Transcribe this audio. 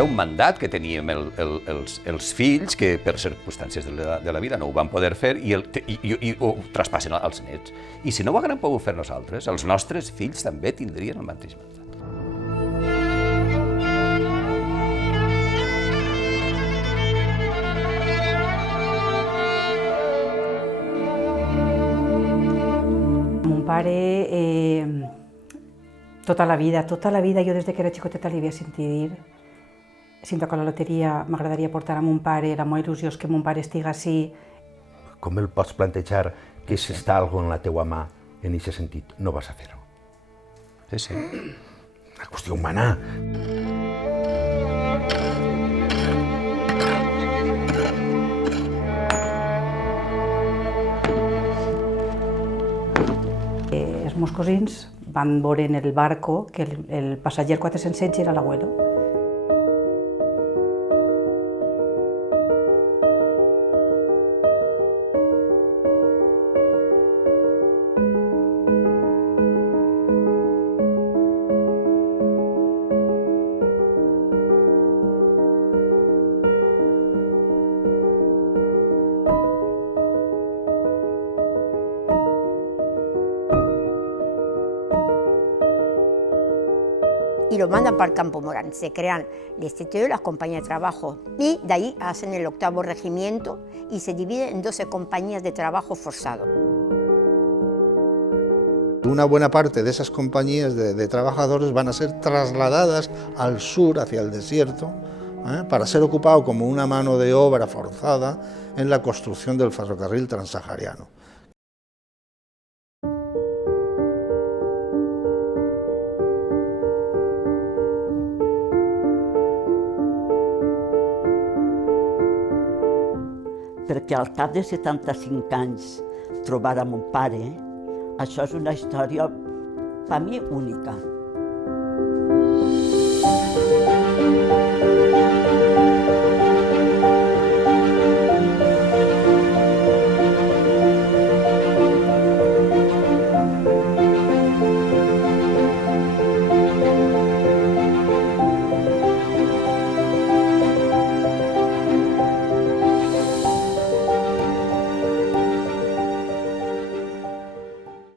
era un mandat que teníem els fills que per circumstàncies de la vida no ho van poder fer i ho traspassen als nets. I si no ho haguem pogut fer nosaltres, els nostres fills també tindrien el mateix mandat. Mon pare, tota la vida, jo des que era xicoteta li havia sentit dir, si em toca la loteria m'agradaria portar a mon pare, la meva il·lusió és que mon pare estigui així. Com el pots plantejar que si està algo en la teua mà, en aquest sentit, no vas a fer-ho? Sí, sí. Una qüestió humana. Els meus cosins van veure en el barco que el passatger 416 era l'abuelo. Y lo mandan para el Campo Morán. Se crean el STTO, las compañías de trabajo, y de ahí hacen el 8º regimiento y se divide en 12 compañías de trabajo forzado. Una buena parte de esas compañías de trabajadores van a ser trasladadas al sur, hacia el desierto, para ser ocupado como una mano de obra forzada en la construcción del ferrocarril transsahariano. Perquè al cap de 75 anys trobar a mon pare, això és una història, per mi, única.